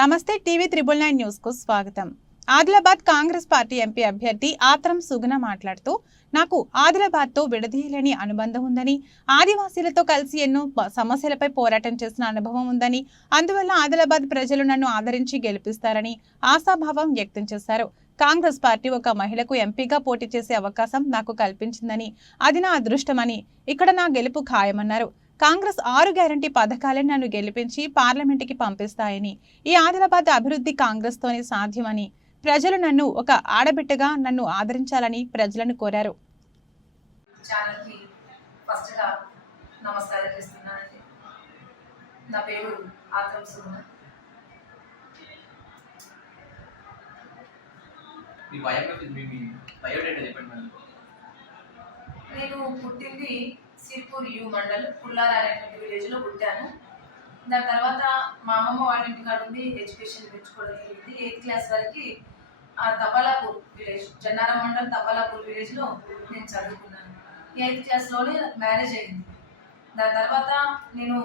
నమస్తే TV triple nine న్యూస్కు స్వాగతం. ఆదిలాబాద్ కాంగ్రెస్ పార్టీ ఎంపీ అభ్యర్థి ఆత్రం సుగుణ మాట్లాడుతూ నాకు ఆదిలాబాద్తో విడదీయలేని అనుబంధం ఉందని ఆదివాసీలతో కలిసి ఎన్నో సమస్యలపై పోరాటం చేసిన అనుభవం ఉందని అందువల్ల ఆదిలాబాద్ ప్రజలు నన్ను ఆదరించి గెలిపిస్తారని ఆశాభావం వ్యక్తం చేశారు. కాంగ్రెస్ పార్టీ ఒక మహిళకు ఎంపీగా పోటీ చేసే అవకాశం నాకు కల్పించిందని అది నా అదృష్టమని ఇక్కడ నా గెలుపు ఖాయమన్నారు. కాంగ్రెస్ ఆరు గ్యారంటీ పథకాలను నన్ను గెలిపించి పార్లమెంటుకి పంపిస్తాయని ఈ ఆదిలాబాద్ అభివృద్ధి కాంగ్రెస్ తోనే సాధ్యమని ప్రజలు నన్ను ఒక ఆడబిడ్డగా నన్ను ఆదరించాలని ప్రజలను కోరారు. నా పేరు మీ బయోగ్రఫీ మీ బయోడేటా చెప్పండి నేను పుట్టింది సిర్పూర్ యూ మండల్ పుల్లార్ అనేటువంటి విలేజ్లో పుట్టాను. దాని తర్వాత మా అమ్మమ్మ వాళ్ళ ఇంటికాడ ఉండి ఎడ్యుకేషన్ పెంచుకోవడం జరిగింది. ఎయిత్ క్లాస్ వరకు ఆ తబాలాపూర్ విలేజ్ జన్నారం మండల్ తబాలాపూర్ విలేజ్లో నేను చదువుకున్నాను. ఎయిత్ క్లాస్లోనే మ్యారేజ్ అయింది. దాని తర్వాత నేను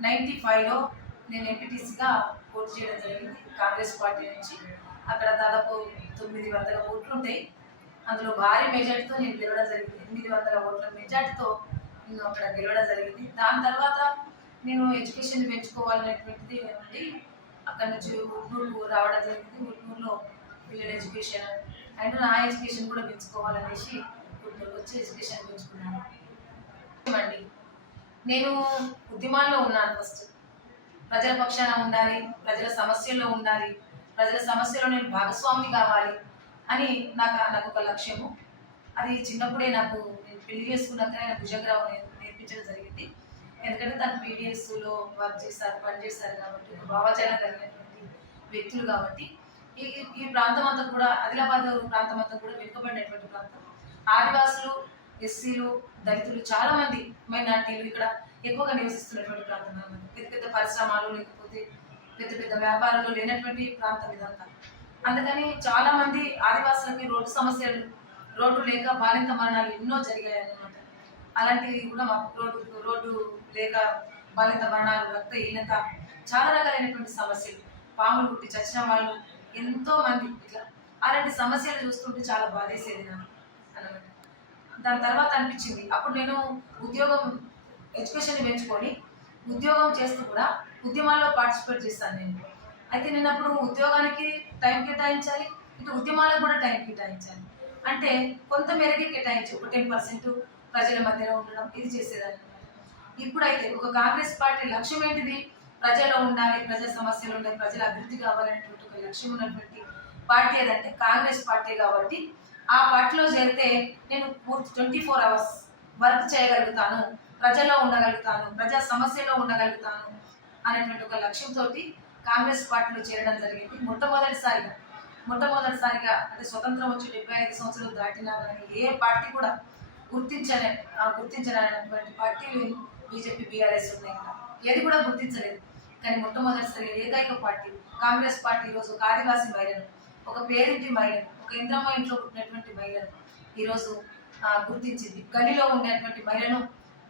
నైంటీ ఫైవ్లో నేను ఎంపీటీసీగా పోటీ చేయడం జరిగింది కాంగ్రెస్ పార్టీ నుంచి. అక్కడ దాదాపు తొమ్మిది వందల ఓట్లు ఉంటాయి. అందులో భారీ మెజార్టీతో నేను గెలవడం జరిగింది. ఎనిమిది వందల ఓట్ల మెజార్టీతో నేను అక్కడ గెలవడం జరిగింది. దాని తర్వాత నేను ఎడ్యుకేషన్ పెంచుకోవాలనేటువంటిది ఏమండి అక్కడ నుంచి ఉట్నూరు రావడం జరిగింది. ఉట్నూరులో పిల్లల ఎడ్యుకేషన్ అండ్ నా ఎడ్యుకేషన్ కూడా పెంచుకోవాలనేసి ఉట్నూరుకి వచ్చి ఎడ్యుకేషన్ పెంచుకున్నాను. అండి నేను ఉద్యమాల్లో ఉన్నాను ఫస్ట్. ప్రజల పక్షాన ఉండాలి ప్రజల సమస్యల్లో ఉండాలి ప్రజల సమస్యలో నేను భాగస్వామి కావాలి అని నాకు నాకు ఒక లక్ష్యము. అది చిన్నప్పుడే నాకు పెళ్ళి చేసుకున్నాకనే ఆయన భుజగ్రావు నేర్పించడం జరిగింది. ఎందుకంటే తను పీడిఎస్లో వర్క్ చేశారు పనిచేశారు కాబట్టి భావాచారం కలిగినటువంటి వ్యక్తులు కాబట్టి ఈ ఈ ప్రాంతం అంతా కూడా ఆదిలాబాద్ ప్రాంతం అంతా కూడా వెనుకబడినటువంటి ప్రాంతం. ఆదివాసులు ఎస్సీలు దళితులు చాలా మంది మైనార్టీలు ఇక్కడ ఎక్కువగా నివసిస్తున్నటువంటి ప్రాంతం పెద్ద పెద్ద పరిశ్రమలు లేకపోతే పెద్ద పెద్ద వ్యాపారాలు లేనటువంటి ప్రాంతం ఇదంతా. అందుకని చాలా మంది ఆదివాసులకి రోడ్డు సమస్యలు రోడ్డు లేక బాలింత మరణాలు ఎన్నో జరిగాయి అన్నమాట. అలాంటివి కూడా మాకు రోడ్డు రోడ్డు లేక బాలింత మరణాలు రక్తహీనత చాలా రకాలైనటువంటి సమస్యలు. పాములు పుట్టి చచ్చిన వాళ్ళు ఎంతో మంది ఇట్లా అలాంటి సమస్యలు చూస్తుంటే చాలా బాధేసేది నాకు అనమాట దాని తర్వాత అనిపించింది. అప్పుడు నేను ఉద్యోగం ఎడ్యుకేషన్ పెంచుకొని ఉద్యోగం చేస్తూ కూడా ఉద్యమాల్లో పార్టిసిపేట్ చేస్తాను నేను. అయితే నేను అప్పుడు ఉద్యోగానికి టైం కేటాయించాలి ఇటు ఉద్యమాలకు కూడా టైం కేటాయించాలి. అంటే కొంత కేటాయించు కేటాయించి. ఒక టెన్ పర్సెంట్ ప్రజల మధ్యలో ఉండడం ఇది చేసేదాన్ని. ఇప్పుడైతే ఒక కాంగ్రెస్ పార్టీ లక్ష్యం ఏంటిది? ప్రజల్లో ఉండాలి ప్రజల సమస్యలు ఉండాలి ప్రజల అభివృద్ధి కావాలనేటువంటి ఒక లక్ష్యం ఉన్నటువంటి పార్టీ ఏదంటే కాంగ్రెస్ పార్టీ కాబట్టి ఆ పార్టీలో చేరితే నేను పూర్తి ట్వంటీ ఫోర్ అవర్స్ వర్క్ చేయగలుగుతాను ప్రజల్లో ఉండగలుగుతాను ప్రజా సమస్యలో ఉండగలుగుతాను అనేటువంటి ఒక లక్ష్యంతో కాంగ్రెస్ పార్టీలో చేరడం జరిగింది మొట్టమొదటిసారిగా. మొట్టమొదటిసారిగా అంటే స్వతంత్రం వచ్చి డెబ్బై ఐదు సంవత్సరాలు దాటినా కానీ ఏ పార్టీ కూడా గుర్తించలే గుర్తించలేనటువంటి పార్టీలు బీజేపీ బీఆర్ఎస్ ఉన్నాయి కదా. ఏది కూడా గుర్తించలేదు. కానీ మొట్టమొదటిసారిగా ఏకైక పార్టీ కాంగ్రెస్ పార్టీ ఈరోజు ఒక ఆదివాసీ మహిళను ఒక పేరింటి మహిళను ఒక ఇంద్రమ్మ ఇంట్లో పుట్టినటువంటి మహిళను ఈరోజు గుర్తించింది. గడిలో ఉండేటువంటి మహిళను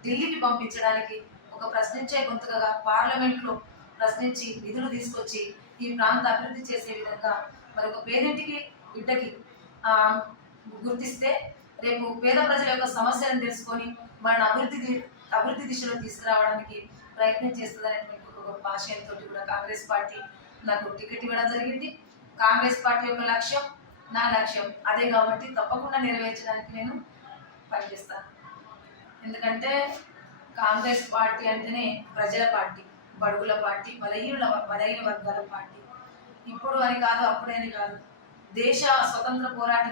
ఢిల్లీకి పంపించడానికి ఒక ప్రశ్నించే గొంతుకగా పార్లమెంట్లో ప్రశ్నించి నిధులు తీసుకొచ్చి ఈ ప్రాంత అభివృద్ధి చేసే విధంగా మరి ఒక పేదింటికి బిడ్డకి ఆ, గుర్తిస్తే రేపు పేద ప్రజల యొక్క సమస్యలను తెలుసుకొని వాళ్ళని అభివృద్ధి అభివృద్ధి దిశలో తీసుకురావడానికి ప్రయత్నం చేస్తుందనేటువంటి ఒక గొప్ప ఆశయంతో కూడా కాంగ్రెస్ పార్టీ నాకు టికెట్ ఇవ్వడం జరిగింది. కాంగ్రెస్ పార్టీ యొక్క లక్ష్యం నా లక్ష్యం అదే కాబట్టి తప్పకుండా నెరవేర్చడానికి నేను పనిచేస్తాను. ఎందుకంటే కాంగ్రెస్ పార్టీ అంటేనే ప్రజల పార్టీ. బడుగుల పార్టీ బలహీనుల బలహీన వర్గాల పార్టీ. ఇప్పుడు అని కాదు అప్పుడని కాదు. దేశ స్వతంత్ర పోరాటం